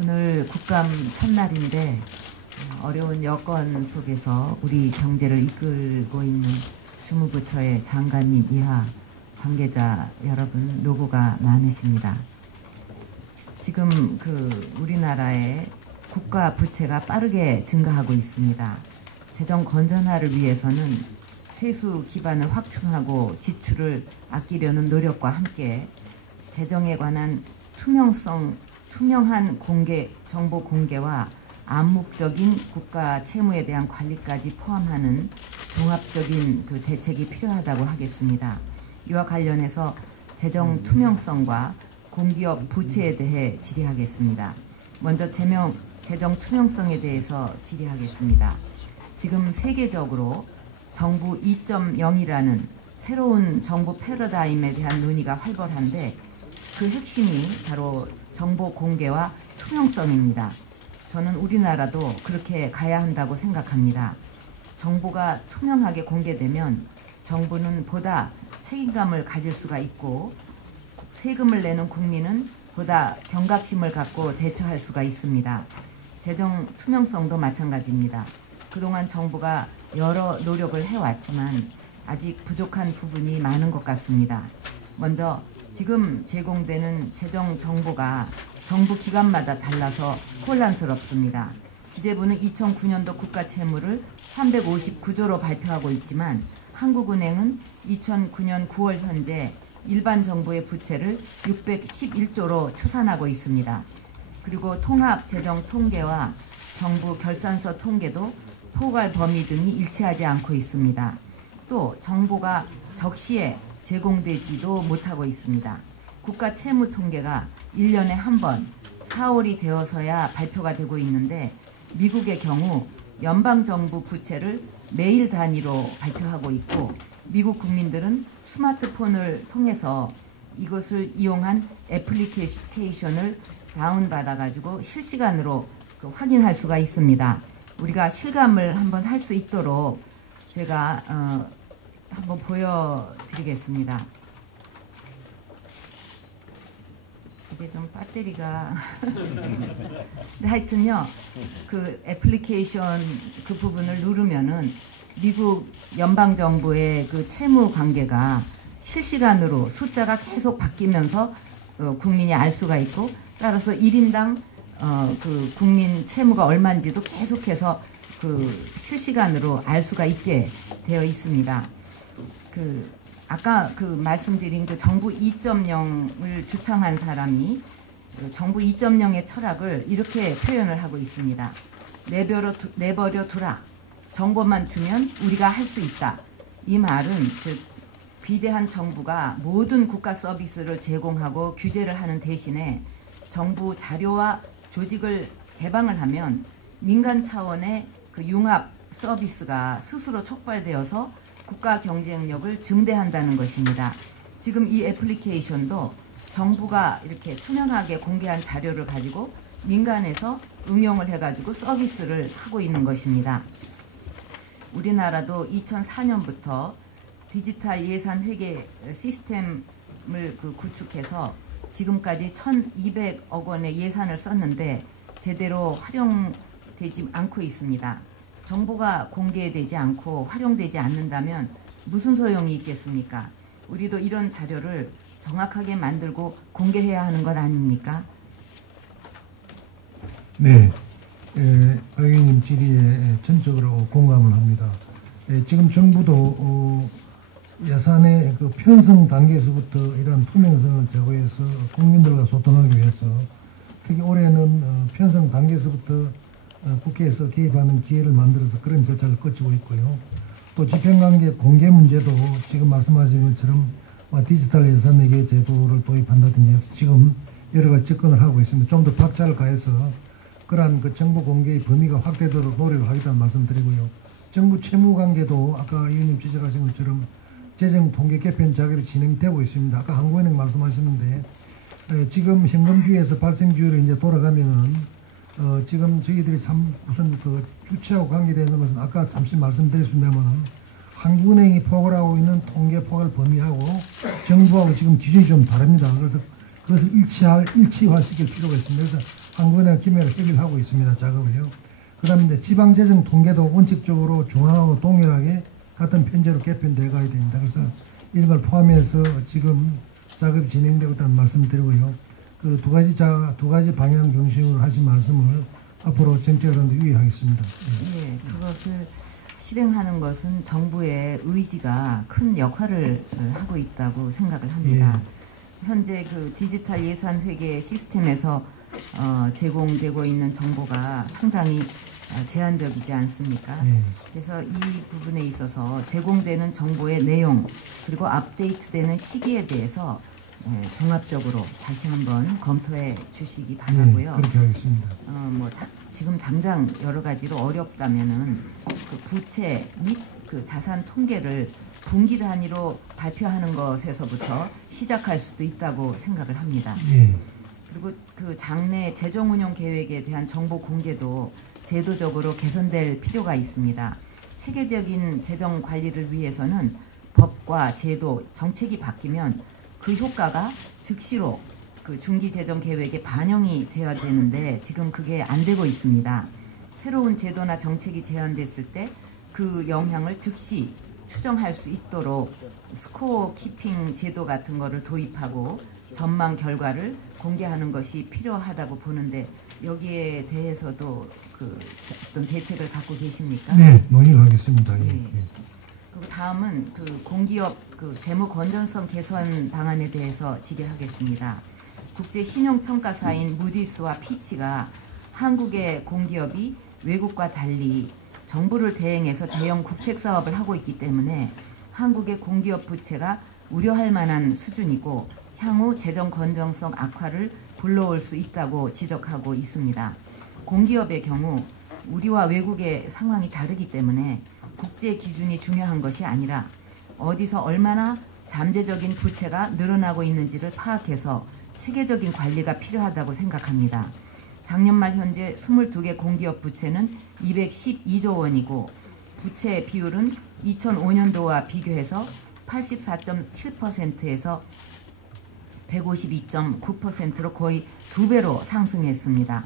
오늘 국감 첫날인데 어려운 여건 속에서 우리 경제를 이끌고 있는 주무부처의 장관님 이하 관계자 여러분 노고가 많으십니다. 지금 우리나라의 국가 부채가 빠르게 증가하고 있습니다. 재정 건전화를 위해서는 세수 기반을 확충하고 지출을 아끼려는 노력과 함께 재정에 관한 투명한 정보 공개와 암묵적인 국가 채무에 대한 관리까지 포함하는 종합적인 대책이 필요하다고 하겠습니다. 이와 관련해서 재정 투명성과 공기업 부채에 대해 질의하겠습니다. 먼저 재정 투명성에 대해서 질의하겠습니다. 지금 세계적으로 정부 2.0이라는 새로운 정부 패러다임에 대한 논의가 활발한데 그 핵심이 바로 정보 공개와 투명성입니다. 저는 우리나라도 그렇게 가야 한다고 생각합니다. 정보가 투명하게 공개되면 정부는 보다 책임감을 가질 수가 있고 세금을 내는 국민은 보다 경각심을 갖고 대처할 수가 있습니다. 재정 투명성도 마찬가지입니다. 그동안 정부가 여러 노력을 해왔지만 아직 부족한 부분이 많은 것 같습니다. 먼저 지금 제공되는 재정 정보가 정부 기관마다 달라서 혼란스럽습니다. 기재부는 2009년도 국가 채무를 359조로 발표하고 있지만 한국은행은 2009년 9월 현재 일반 정부의 부채를 611조로 추산하고 있습니다. 그리고 통합재정통계와 정부 결산서 통계도 포괄 범위 등이 일치하지 않고 있습니다. 또 정보가 적시에 제공되지도 못하고 있습니다. 국가 채무 통계가 1년에 한 번 4월이 되어서야 발표가 되고 있는데 미국의 경우 연방정부 부채를 매일 단위로 발표하고 있고 미국 국민들은 스마트폰을 통해서 이것을 이용한 애플리케이션을 다운받아가지고 실시간으로 확인할 수가 있습니다. 우리가 실감을 한번 할 수 있도록 제가 한번 보여드리겠습니다. 이게 좀 배터리가 근데 하여튼요 그 애플리케이션 그 부분을 누르면은 미국 연방정부의 그 채무 관계가 실시간으로 숫자가 계속 바뀌면서 국민이 알 수가 있고 따라서 1인당 그 국민 채무가 얼마인지도 계속해서 실시간으로 알 수가 있게 되어 있습니다. 아까 말씀드린 정부 2.0을 주창한 사람이 정부 2.0의 철학을 이렇게 표현을 하고 있습니다. 내버려 두라. 정보만 주면 우리가 할 수 있다. 이 말은 즉 비대한 정부가 모든 국가 서비스를 제공하고 규제를 하는 대신에 정부 자료와 조직을 개방을 하면 민간 차원의 융합 서비스가 스스로 촉발되어서 국가 경쟁력을 증대한다는 것입니다. 지금 이 애플리케이션도 정부가 이렇게 투명하게 공개한 자료를 가지고 민간에서 응용을 해가지고 서비스를 하고 있는 것입니다. 우리나라도 2004년부터 디지털 예산 회계 시스템을 구축해서 지금까지 1,200억 원의 예산을 썼는데 제대로 활용되지 않고 있습니다. 정보가 공개되지 않고 활용되지 않는다면 무슨 소용이 있겠습니까? 우리도 이런 자료를 정확하게 만들고 공개해야 하는 것 아닙니까? 네, 박 의원님 질의에 전적으로 공감을 합니다. 지금 정부도 예산의 편성 단계에서부터 이러한 투명성을 제고해서 국민들과 소통하기 위해서 특히 올해는 편성 단계에서부터 국회에서 개입하는 기회를 만들어서 그런 절차를 거치고 있고요. 또 집행관계 공개 문제도 지금 말씀하신 것처럼 디지털 예산 회계 제도를 도입한다든지 해서 지금 여러 가지 접근을 하고 있습니다. 좀 더 박차를 가해서 그러한 정보 공개의 범위가 확대되도록 노력을 하겠다는 말씀드리고요. 정부 채무 관계도 아까 의원님 지적하신 것처럼 재정 통계 개편 작업이 진행되고 있습니다. 아까 한국은행 말씀하셨는데 지금 현금주의에서 발생주의로 이제 돌아가면은 지금 저희들이 우선 주체하고 관계되는 것은 아까 잠시 말씀드렸습니다만 한국은행이 포괄하고 있는 통계 포괄 범위하고 정부하고 지금 기준이 좀 다릅니다. 그래서 그것을 일치화시킬 필요가 있습니다. 그래서 한 권의 기밀을 해결하고 있습니다. 작업을요. 그다음에 이제 지방재정 통계도 원칙적으로 중앙하고 동일하게 같은 편제로 개편되어 가야 됩니다. 그래서 이런 걸 포함해서 지금 작업이 진행되고 있다는 말씀을 드리고요. 그 두 가지 방향 중심으로 하신 말씀을 앞으로 정책을 하는데 유의하겠습니다. 예, 그것을 실행하는 것은 정부의 의지가 큰 역할을 하고 있다고 생각을 합니다. 현재 그 디지털 예산 회계 시스템에서 제공되고 있는 정보가 상당히 제한적이지 않습니까? 그래서 이 부분에 있어서 제공되는 정보의 내용 그리고 업데이트되는 시기에 대해서 종합적으로 다시 한번 검토해 주시기 바라고요. 그렇게 하겠습니다. 지금 당장 여러 가지로 어렵다면은 그 부채 및 그 자산 통계를 분기 단위로 발표하는 것에서부터 시작할 수도 있다고 생각을 합니다. 그리고 그 장래 재정 운용 계획에 대한 정보 공개도 제도적으로 개선될 필요가 있습니다. 체계적인 재정 관리를 위해서는 법과 제도, 정책이 바뀌면 그 효과가 즉시로 그 중기 재정 계획에 반영이 되어야 되는데 지금 그게 안 되고 있습니다. 새로운 제도나 정책이 제안됐을 때 그 영향을 즉시 추정할 수 있도록 스코어 키핑 제도 같은 거를 도입하고 전망 결과를 공개하는 것이 필요하다고 보는데 여기에 대해서도 그 어떤 대책을 갖고 계십니까? 네, 논의를 하겠습니다. 그리고 다음은 그 공기업 그 재무 건전성 개선 방안에 대해서 질의하겠습니다. 국제 신용 평가사인 무디스와 피치가 한국의 공기업이 외국과 달리 정부를 대행해서 대형 국책 사업을 하고 있기 때문에 한국의 공기업 부채가 우려할 만한 수준이고 향후 재정 건전성 악화를 불러올 수 있다고 지적하고 있습니다. 공기업의 경우 우리와 외국의 상황이 다르기 때문에 국제 기준이 중요한 것이 아니라 어디서 얼마나 잠재적인 부채가 늘어나고 있는지를 파악해서 체계적인 관리가 필요하다고 생각합니다. 작년 말 현재 22개 공기업 부채는 212조 원이고 부채 비율은 2005년도와 비교해서 84.7%에서 152.9%로 거의 2배로 상승했습니다.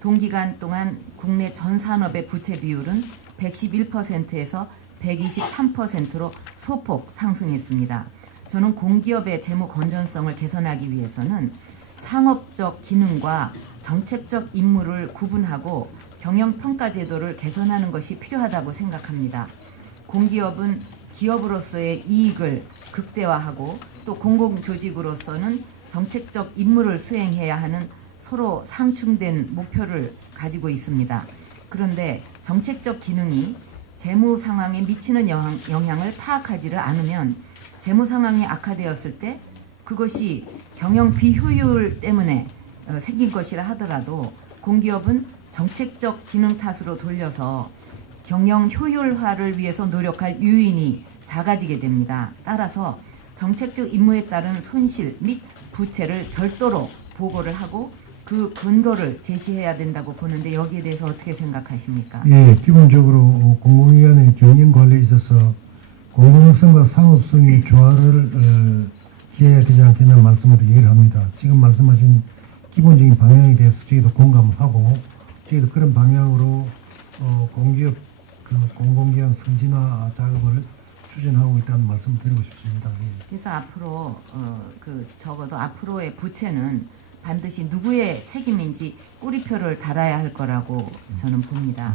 동기간 동안 국내 전 산업의 부채 비율은 111%에서 123%로 소폭 상승했습니다. 저는 공기업의 재무 건전성을 개선하기 위해서는 상업적 기능과 정책적 임무를 구분하고 경영평가 제도를 개선하는 것이 필요하다고 생각합니다. 공기업은 기업으로서의 이익을 극대화하고 또 공공조직으로서는 정책적 임무를 수행해야 하는 서로 상충된 목표를 가지고 있습니다. 그런데 정책적 기능이 재무 상황에 미치는 영향을 파악하지를 않으면 재무 상황이 악화되었을 때 그것이 경영 비효율 때문에 생긴 것이라 하더라도 공기업은 정책적 기능 탓으로 돌려서 경영 효율화를 위해서 노력할 유인이 작아지게 됩니다. 따라서 정책적 임무에 따른 손실 및 부채를 별도로 보고를 하고 그 근거를 제시해야 된다고 보는데 여기에 대해서 어떻게 생각하십니까? 예, 기본적으로 공공기관의 경영 관리에 있어서 공공성과 상업성의 조화를 기해야 되지 않겠냐는 말씀으로 이해를 합니다. 지금 말씀하신 기본적인 방향에 대해서 저희도 공감하고 저희도 그런 방향으로 공기업 공공기관 선진화 작업을 추진하고 있다는 말씀을 드리고 싶습니다. 그래서 앞으로 적어도 앞으로의 부채는 반드시 누구의 책임인지 뿌리표를 달아야 할 거라고 저는 봅니다.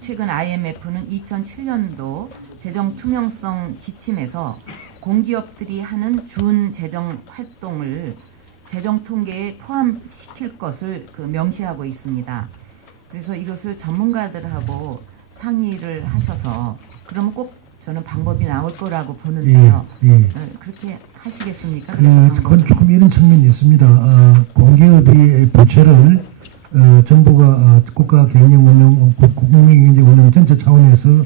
최근 IMF는 2007년도 재정 투명성 지침에서 공기업들이 하는 준 재정 활동을 재정 통계에 포함시킬 것을 명시하고 있습니다. 그래서 이것을 전문가들하고 상의를 하셔서 그러면 꼭 저는 방법이 나올 거라고 보는데요. 그렇게 하시겠습니까? 그건 조금 이런 측면이 있습니다. 공기업이 부채를 정부가 국가 경영 운영, 국민경제 운영 전체 차원에서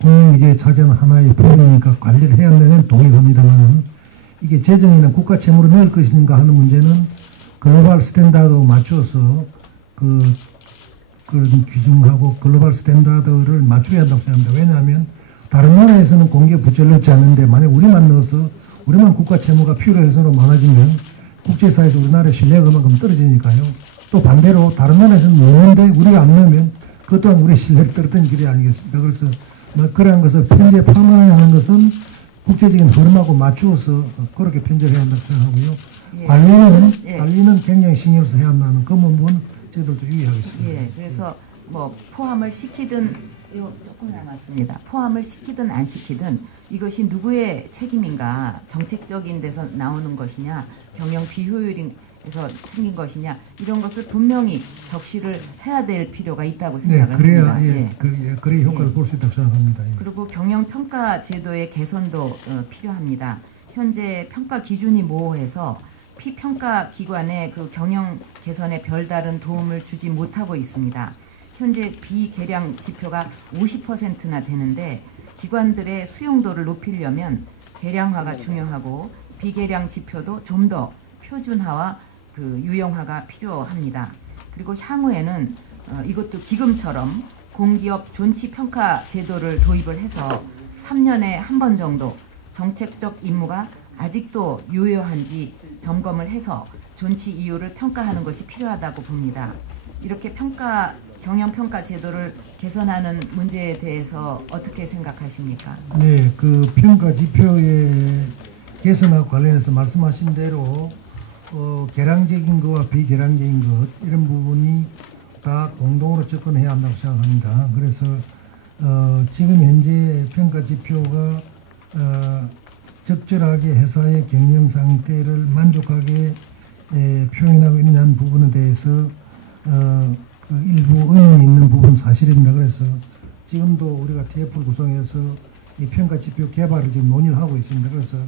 국민에게 차지하는 하나의 부분이니까 관리를 해야 한다는 동의합니다만 이게 재정이나 국가 채무로 넣을 것인가 하는 문제는 글로벌 스탠다드에 맞춰서 그런 기준하고 글로벌 스탠다드를 맞춰야 한다고 생각합니다. 왜냐하면 다른 나라에서는 공기업 부채를 넣지 않는데 만약 우리만 넣어서 우리만 국가 채무가 필요해서로 많아지면 국제사회에서 우리나라의 신뢰가 그만큼 떨어지니까요. 또 반대로 다른 나라에서는 넣는데 우리가 안 넣으면 그것 또한 우리 신뢰를 떨어뜨리는 길이 아니겠습니까? 그래서 뭐 그러한 것을 편제 파면하는 것은 국제적인 흐름하고 맞추어서 그렇게 편제를 해야 한다고 생각하고요. 예. 관리는 굉장히 신경을 써야 한다는 그 부분 저희들도 유의하겠습니다. 예, 그래서 뭐 포함을 시키든 요 조금 남았습니다. 포함을 시키든 안 시키든 이것이 누구의 책임인가, 정책적인 데서 나오는 것이냐, 경영 비효율에서 생긴 것이냐, 이런 것을 분명히 적시를 해야 될 필요가 있다고 생각을 그래야 합니다. 그래야 효과를 볼 수 있다고 생각합니다. 그리고 경영 평가 제도의 개선도 필요합니다. 현재 평가 기준이 모호해서 피평가 기관의 그 경영 개선에 별다른 도움을 주지 못하고 있습니다. 현재 비계량 지표가 50%나 되는데 기관들의 수용도를 높이려면 계량화가 중요하고 비계량 지표도 좀 더 표준화와 그 유형화가 필요합니다. 그리고 향후에는 이것도 지금처럼 공기업 존치평가 제도를 도입을 해서 3년에 한 번 정도 정책적 임무가 아직도 유효한지 점검을 해서 존치 이유를 평가하는 것이 필요하다고 봅니다. 이렇게 경영평가 제도를 개선하는 문제에 대해서 어떻게 생각하십니까? 네, 그 평가 지표의 개선하고 관련해서 말씀하신 대로 계량적인 것과 비계량적인 것 이런 부분이 다 공동으로 접근해야 한다고 생각합니다. 그래서 지금 현재 평가 지표가 적절하게 회사의 경영 상태를 만족하게 표현하고 있는 부분에 대해서 그 일부 의문이 있는 부분 사실입니다. 그래서 지금도 우리가 TF를 구성해서 이 평가 지표 개발을 지금 논의를 하고 있습니다. 그래서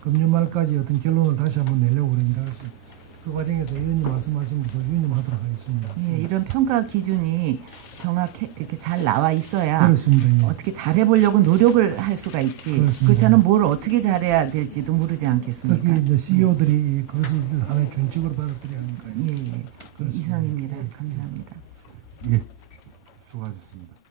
금년 말까지 어떤 결론을 다시 한번 내려고 합니다. 그래서 그 과정에서 의원님 말씀하신 것을 유념하도록 하겠습니다. 예, 이런 평가 기준이 정확히 이렇게 잘 나와 있어야 그렇습니다. 예. 어떻게 잘해보려고 노력을 할 수가 있지. 그렇습니다. 그렇지 않으면 뭘 어떻게 잘해야 될지도 모르지 않겠습니까? 특히 이제 CEO들이 그것을 하나의 준칙으로 받아들여야 하니까요. 예, 예. 그렇습니다. 이상입니다. 감사합니다. 예, 수고하셨습니다.